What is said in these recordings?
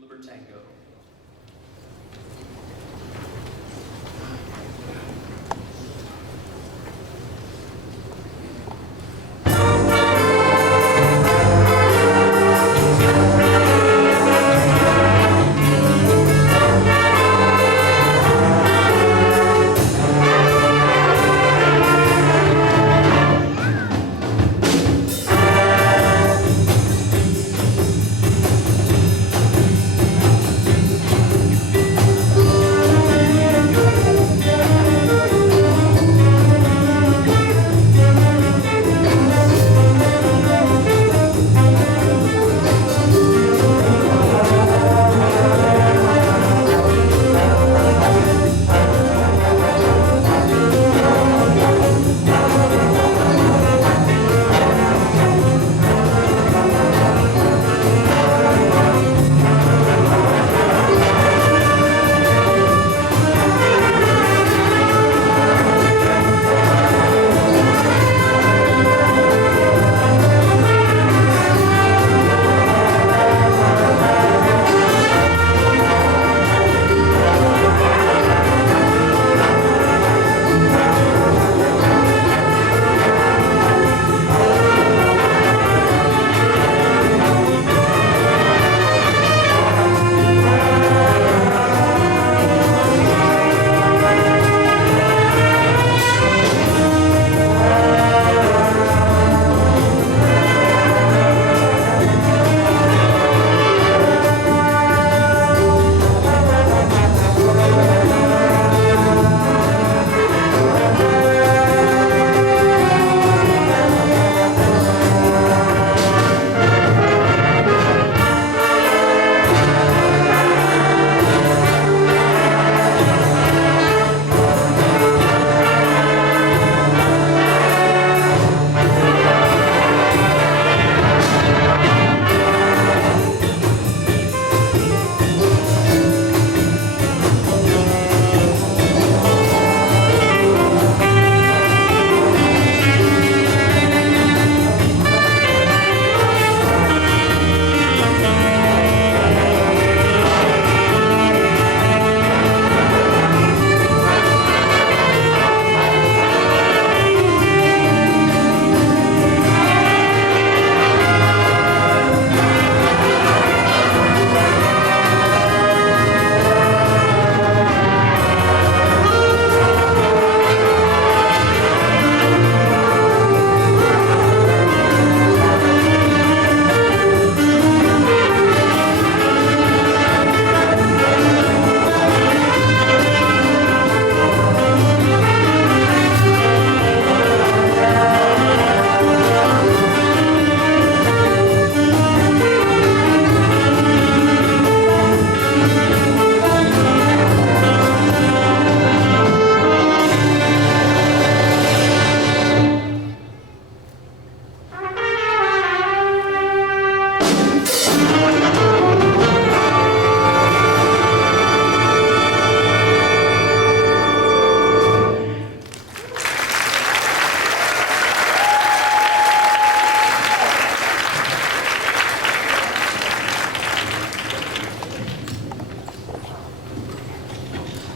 Libertango.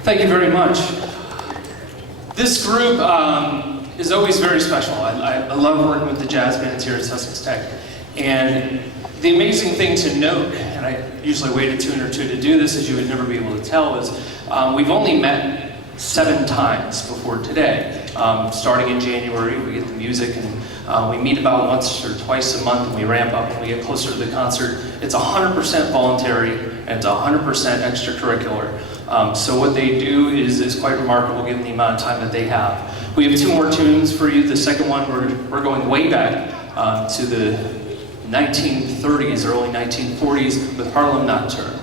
Thank you very much. This group is always very special. I love working with the jazz bands here at Sussex Tech. And the amazing thing to note, and I usually wait a tune or two to do this, as you would never be able to tell, is we've only met 7 times before today. Starting in January, we get the music, and we meet about once or twice a month, and we ramp up when we get closer to the concert. It's 100% voluntary, and it's 100% extracurricular. So what they do is quite remarkable given the amount of time that they have. We have 2 more tunes for you. The second one, we're going way back to the 1930s, early 1940s with Harlem Nocturne.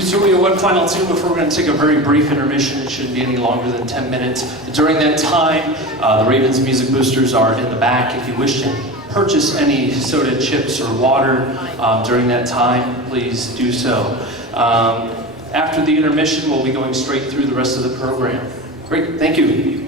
So we have one final tune before we're going to take a very brief intermission. It shouldn't be any longer than 10 minutes. During that time, the Ravens Music Boosters are in the back. If you wish to purchase any soda, chips, or water during that time, please do so. After the intermission, we'll be going straight through the rest of the program. Great, thank you.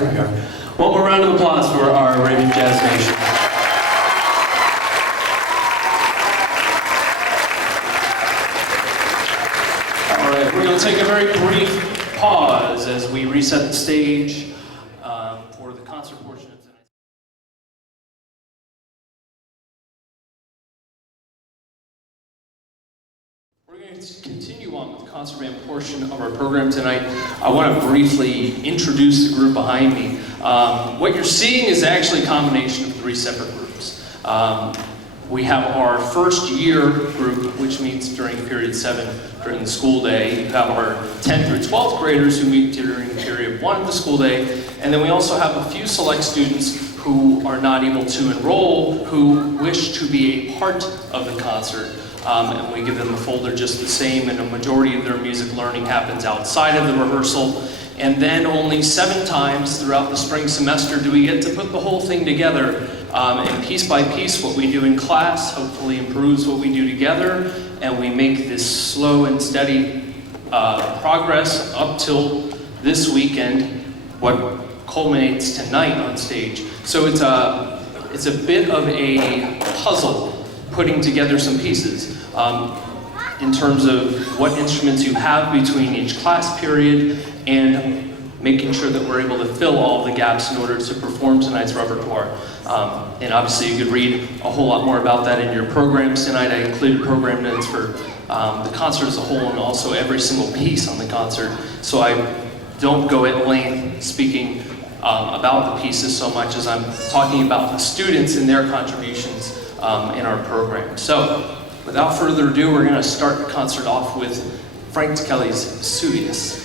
Here we are. One more round of applause for our Raven Jazz Nation. All right, we're going to take a very brief pause as we reset the stage for the concert portion of tonight. We're going to continue on with the concert band portion of our program tonight. I want to briefly introduce the group behind me. What you're seeing is actually a combination of 3 separate groups. We have our first year group, which meets during period 7 during the school day. You have our 10th through 12th graders who meet during period 1 of the school day. And then we also have a few select students who are not able to enroll, who wish to be a part of the concert. And we give them a folder just the same, and a majority of their music learning happens outside of the rehearsal. And then only 7 times throughout the spring semester do we get to put the whole thing together. And piece by piece, what we do in class hopefully improves what we do together, and we make this slow and steady progress up till this weekend, what culminates tonight on stage. So it's a bit of a puzzle putting together some pieces in terms of what instruments you have between each class period and making sure that we're able to fill all the gaps in order to perform tonight's repertoire. And obviously you could read a whole lot more about that in your programs tonight. I included program notes for the concert as a whole and also every single piece on the concert. So I don't go at length speaking about the pieces so much as I'm talking about the students and their contributions in our program. So, without further ado, we're going to start the concert off with Frank Kelly's Vesuvius.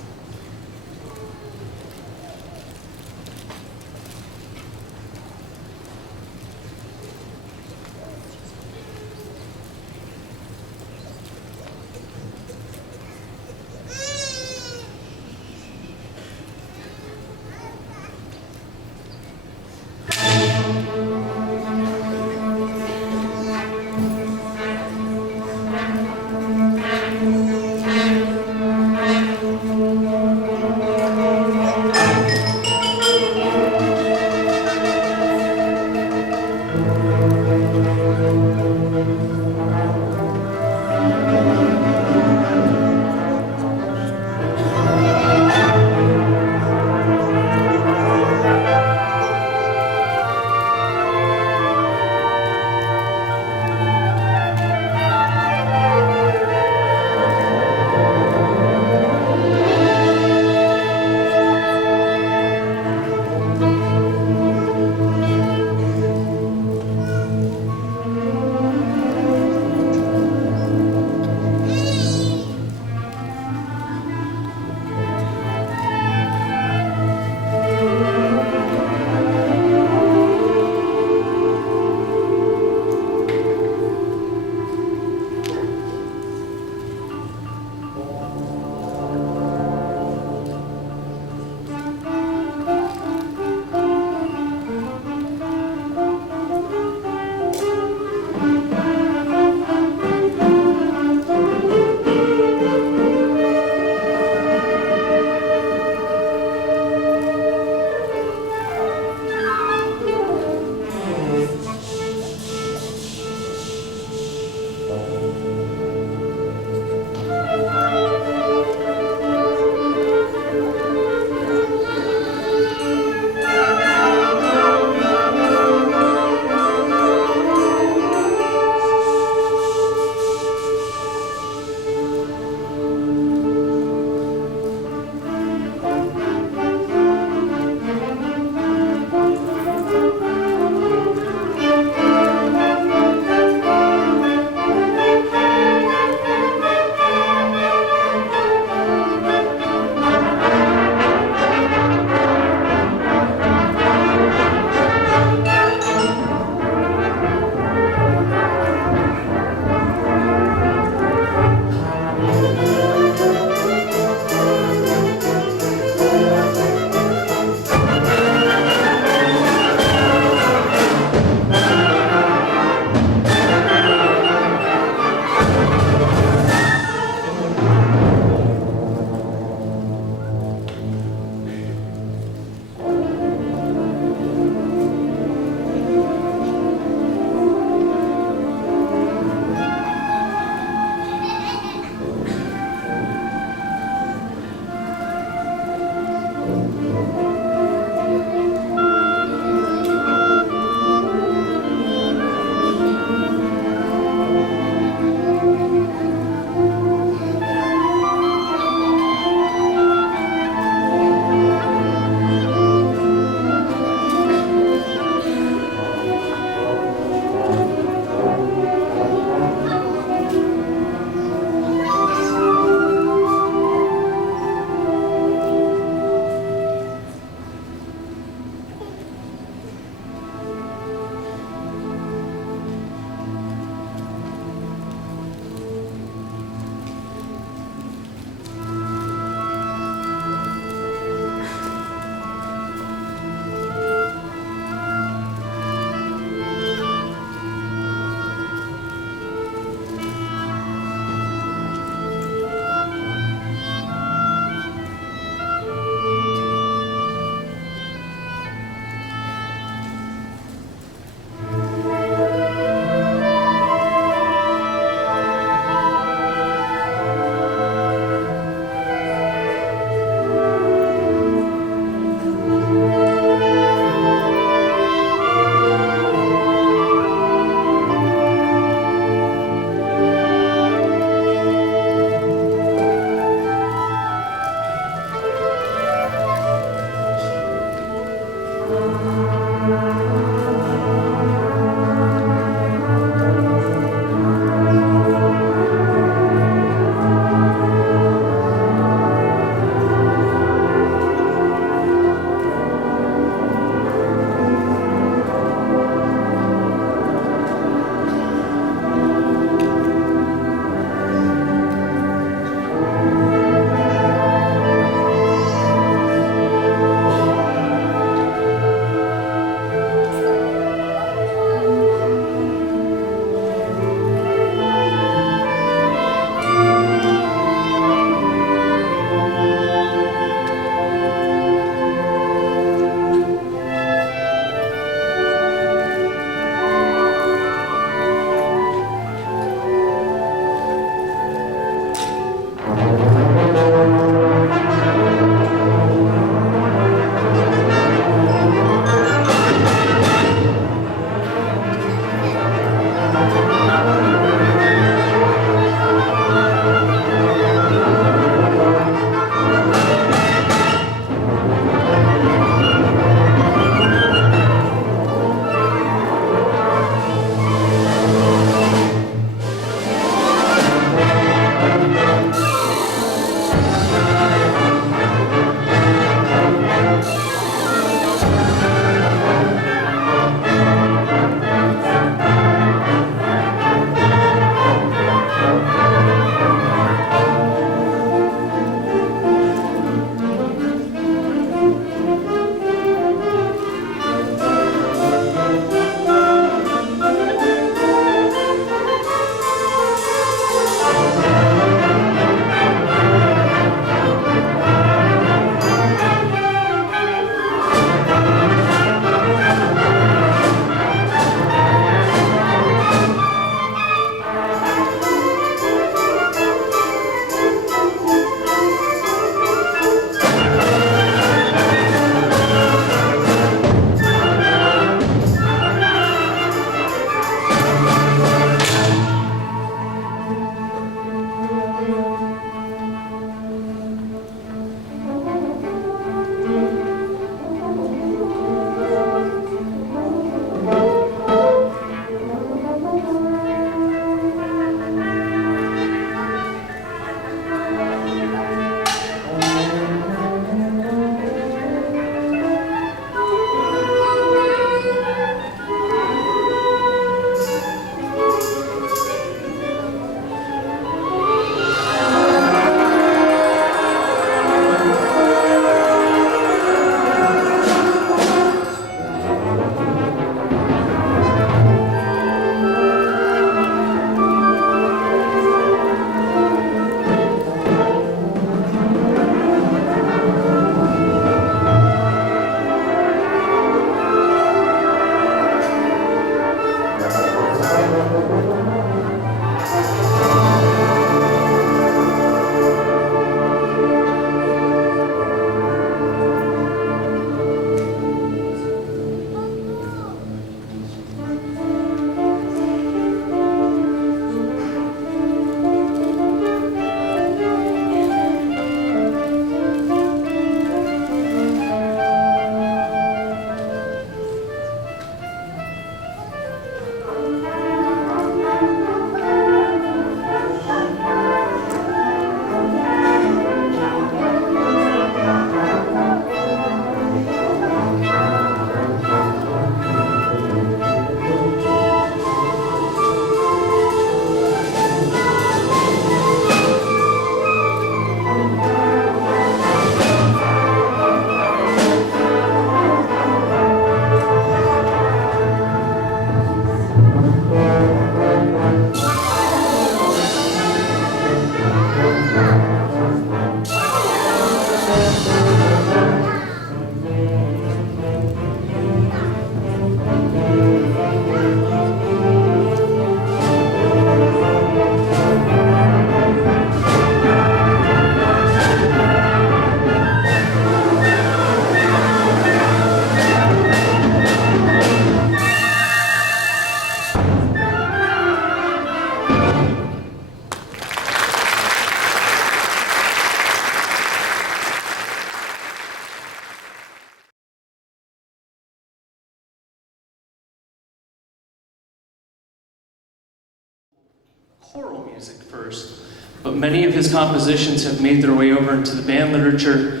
choral music first, but many of his compositions have made their way over into the band literature.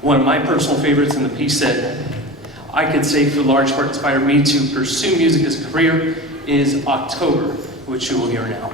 One of my personal favorites, and the piece that I could say for large part inspired me to pursue music as a career, is October, which you will hear now.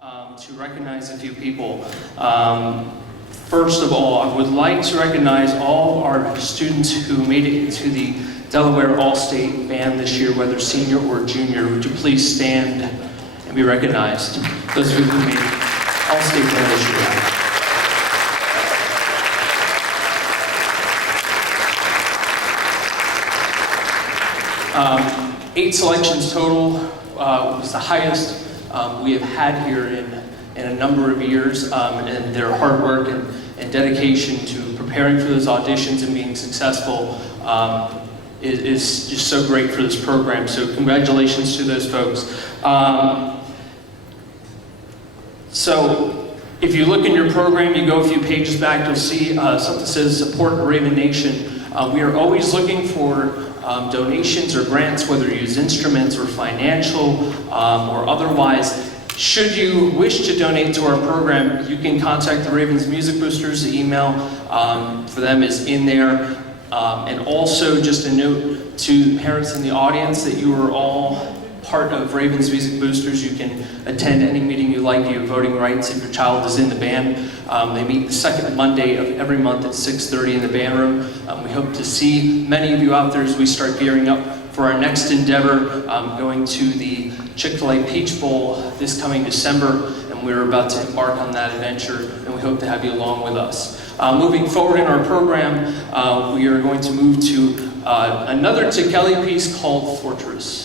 to recognize a few people. First of all, I would like to recognize all our students who made it into the Delaware All-State Band this year, whether senior or junior. Would you please stand and be recognized? Those of you who made All-State Band this year. 8 selections total was the highest we have had here in a number of years, and their hard work and dedication to preparing for those auditions and being successful is just so great for this program. So congratulations to those folks. So if you look in your program, you go a few pages back, you'll see something that says support the Raven Nation. We are always looking for donations or grants, whether you use instruments or financial or otherwise. Should you wish to donate to our program, you can contact the Ravens Music Boosters. The email for them is in there. And also just a note to parents in the audience that you are all part of Ravens Music Boosters. You can attend any meeting you like. You have voting rights if your child is in the band. They meet the second Monday of every month at 6:30 in the band room. We hope to see many of you out there as we start gearing up for our next endeavor, going to the Chick-fil-A Peach Bowl this coming December, and we're about to embark on that adventure, and we hope to have you along with us. Moving forward in our program, we are going to move to another Kenney piece called Fortress.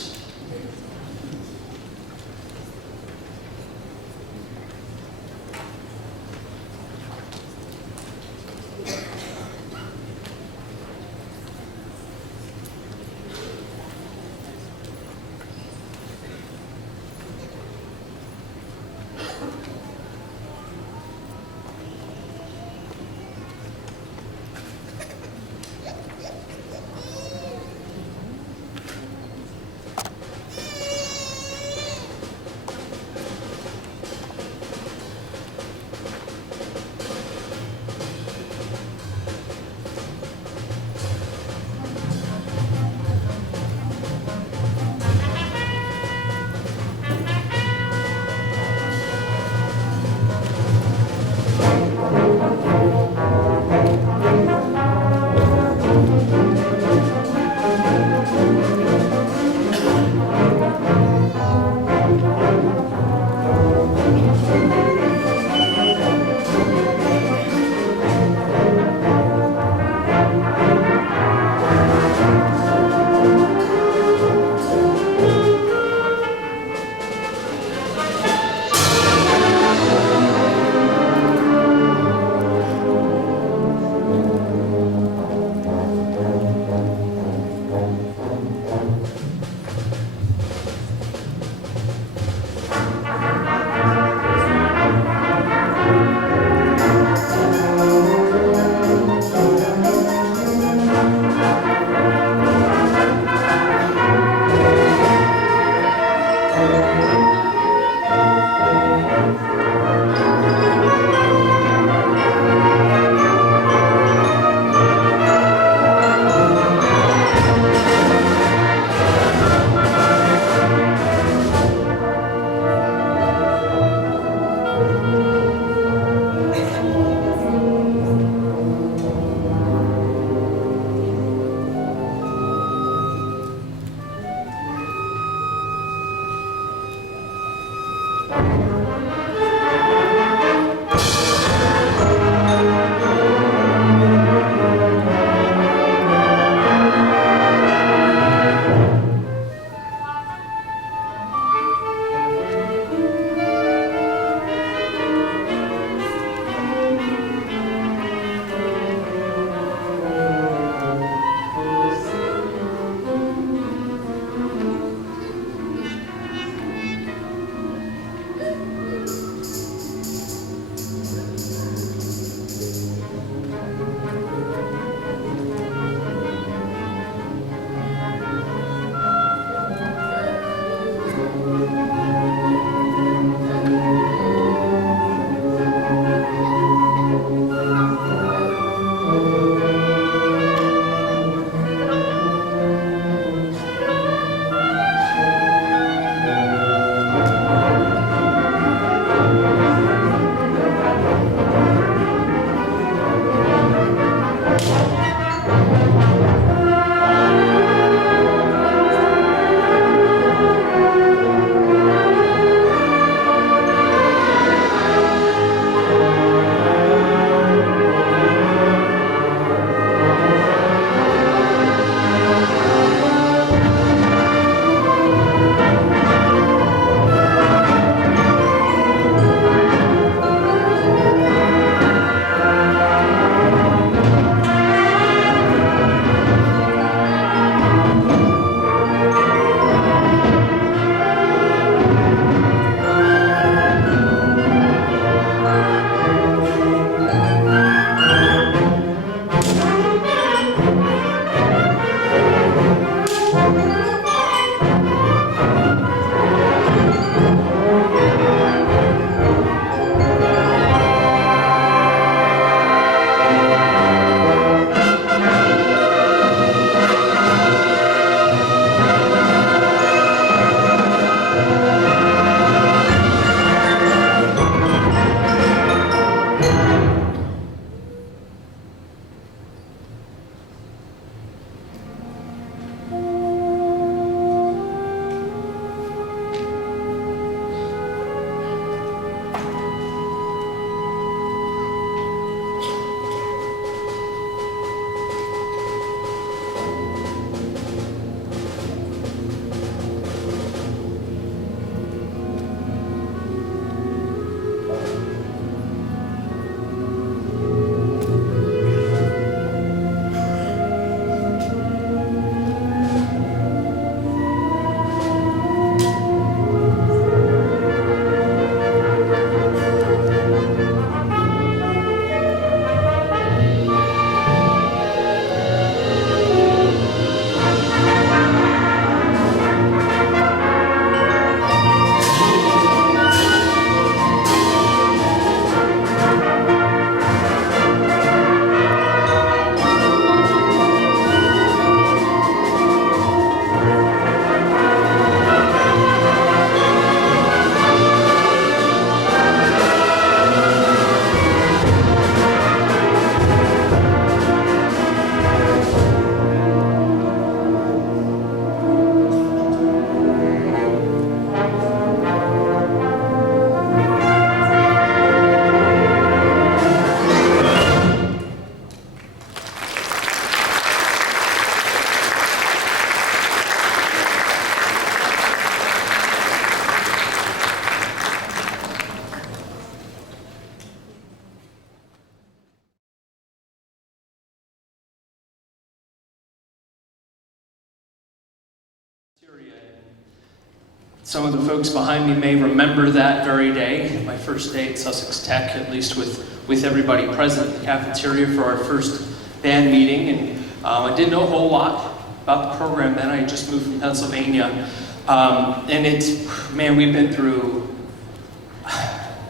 Some of the folks behind me may remember that very day, my first day at Sussex Tech, at least with everybody present in the cafeteria for our first band meeting. And I didn't know a whole lot about the program then. I had just moved from Pennsylvania. And man, we've been through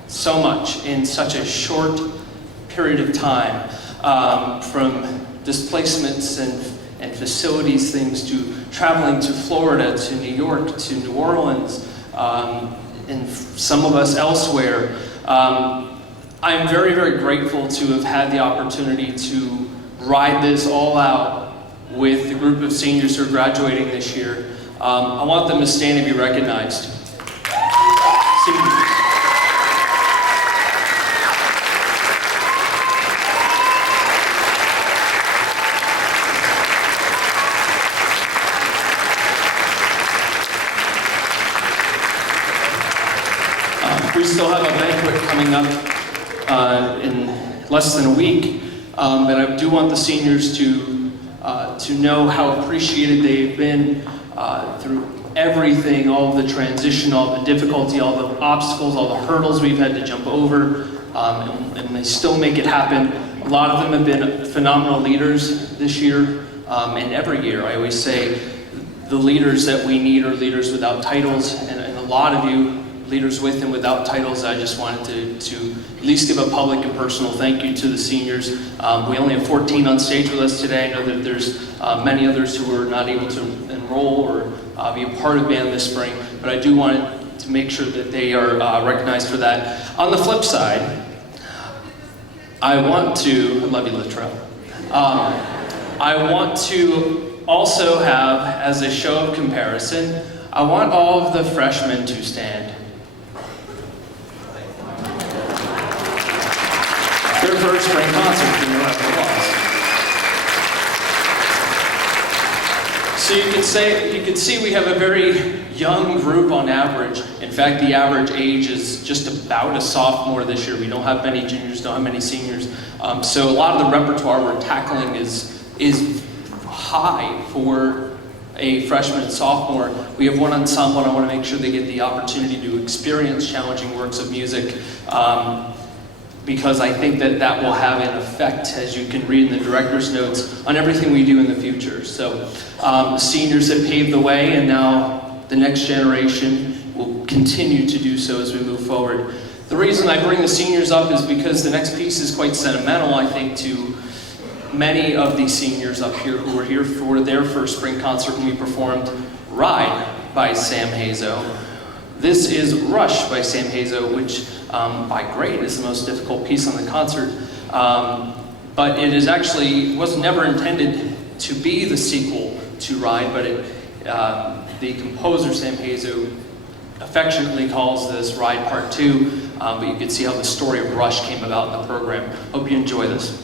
so much in such a short period of time, from displacements and facilities things to traveling to Florida, to New York, to New Orleans, and some of us elsewhere. I'm very, very grateful to have had the opportunity to ride this all out with the group of seniors who are graduating this year. I want them to stand and be recognized. Seniors. We still have a banquet coming up in less than a week, but I do want the seniors to know how appreciated they've been through everything, all the transition, all the difficulty, all the obstacles, all the hurdles we've had to jump over, and they still make it happen. A lot of them have been phenomenal leaders this year, and every year. I always say the leaders that we need are leaders without titles, and a lot of you, leaders with and without titles. I just wanted to at least give a public and personal thank you to the seniors. We only have 14 on stage with us today. I know that there's many others who were not able to enroll or be a part of band this spring, but I do want to make sure that they are recognized for that. On the flip side, I love you, Latrell. I want to also have, as a show of comparison, I want all of the freshmen to stand. Their first spring concert in the rest of us. So you can see we have a very young group on average. In fact, the average age is just about a sophomore this year. We don't have many juniors, don't have many seniors. So a lot of the repertoire we're tackling is high for a freshman and sophomore. We have one ensemble, and I want to make sure they get the opportunity to experience challenging works of music, because I think that will have an effect, as you can read in the director's notes, on everything we do in the future. So seniors have paved the way, and now the next generation will continue to do so as we move forward. The reason I bring the seniors up is because the next piece is quite sentimental, I think, to many of the seniors up here who were here for their first spring concert when we performed Ride by Sam Hazo. This is Rush by Sam Hazo, which by grade is the most difficult piece on the concert. But it is actually, was never intended to be the sequel to Ride, but the composer, Sam Hazo, affectionately calls this Ride Part 2, but you can see how the story of Rush came about in the program. Hope you enjoy this.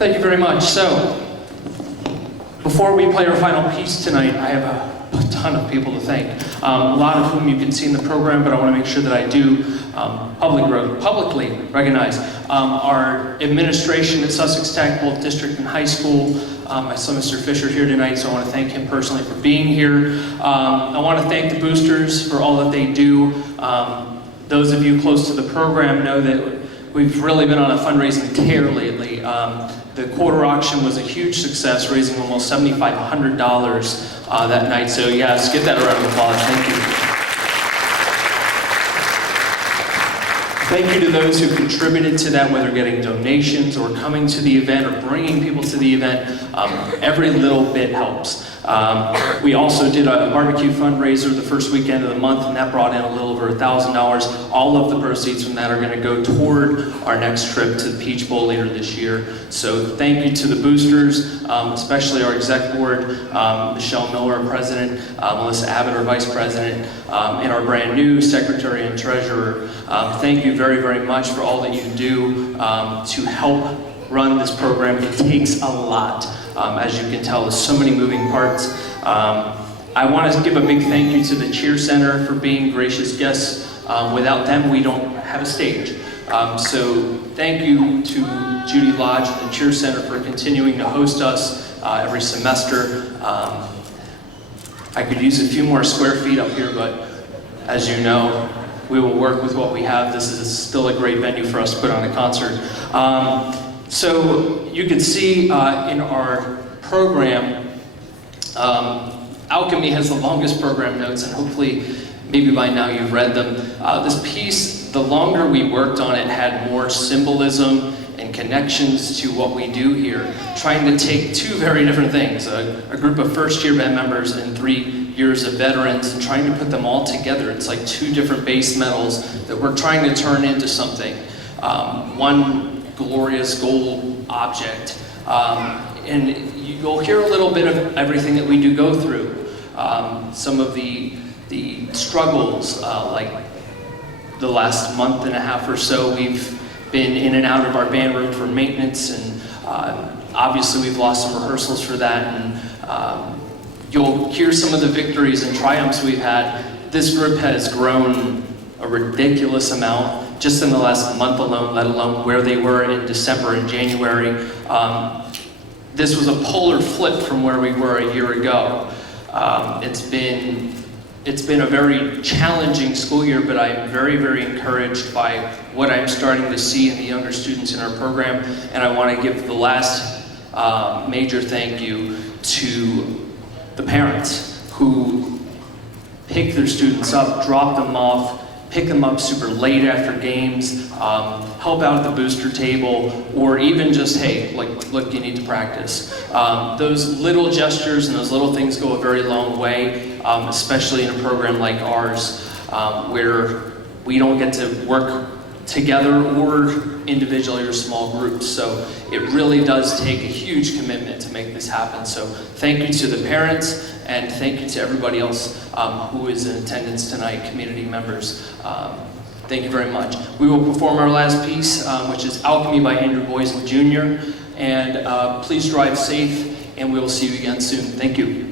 Thank you very much. So, before we play our final piece tonight, I have a ton of people to thank. A lot of whom you can see in the program, but I want to make sure that I do publicly recognize our administration at Sussex Tech, both district and high school. I saw Mr. Fisher here tonight, so I want to thank him personally for being here. I want to thank the boosters for all that they do. Those of you close to the program know that we've really been on a fundraising tear lately. The quarter auction was a huge success, raising almost $7,500 that night. So yes, give that a round of applause. Thank you. Thank you to those who contributed to that, whether getting donations or coming to the event or bringing people to the event. Every little bit helps. We also did a barbecue fundraiser the first weekend of the month, and that brought in a little over $1,000. All of the proceeds from that are going to go toward our next trip to the Peach Bowl later this year. So thank you to the boosters, especially our exec board, Michelle Miller, our president, Melissa Abbott, our vice president, and our brand new secretary and treasurer. Thank you very, very much for all that you do to help run this program. It takes a lot. As you can tell, there's so many moving parts. I want to give a big thank you to the Cheer Center for being gracious guests. Without them, we don't have a stage. So thank you to Judy Lodge and the Cheer Center for continuing to host us every semester. I could use a few more square feet up here, but as you know, we will work with what we have. This is still a great venue for us to put on a concert. So you can see in our program, Alchemy has the longest program notes, and hopefully, maybe by now you've read them. This piece, the longer we worked on it, had more symbolism and connections to what we do here, trying to take two very different things, a group of first-year band members and 3 years of veterans, and trying to put them all together. It's like two different base metals that we're trying to turn into something. One glorious gold object. And you'll hear a little bit of everything that we do go through. Some of the struggles, like the last month and a half or so, we've been in and out of our band room for maintenance, and obviously we've lost some rehearsals for that, and you'll hear some of the victories and triumphs we've had. This group has grown a ridiculous amount just in the last month alone, let alone where they were in December and January. This was a polar flip from where we were a year ago. It's been a very challenging school year, but I'm very, very encouraged by what I'm starting to see in the younger students in our program. And I want to give the last major thank you to the parents who pick their students up, drop them off, pick them up super late after games, help out at the booster table, or even just, hey, look, you need to practice. Those little gestures and those little things go a very long way, especially in a program like ours, where we don't get to work together or individually or small groups. So it really does take a huge commitment to make this happen. So thank you to the parents, and thank you to everybody else who is in attendance tonight, community members. Thank you very much. We will perform our last piece, which is Alchemy by Andrew Boysen Jr. And please drive safe, and we will see you again soon. Thank you.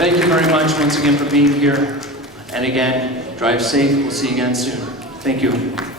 Thank you very much once again for being here. And again, drive safe. We'll see you again soon. Thank you.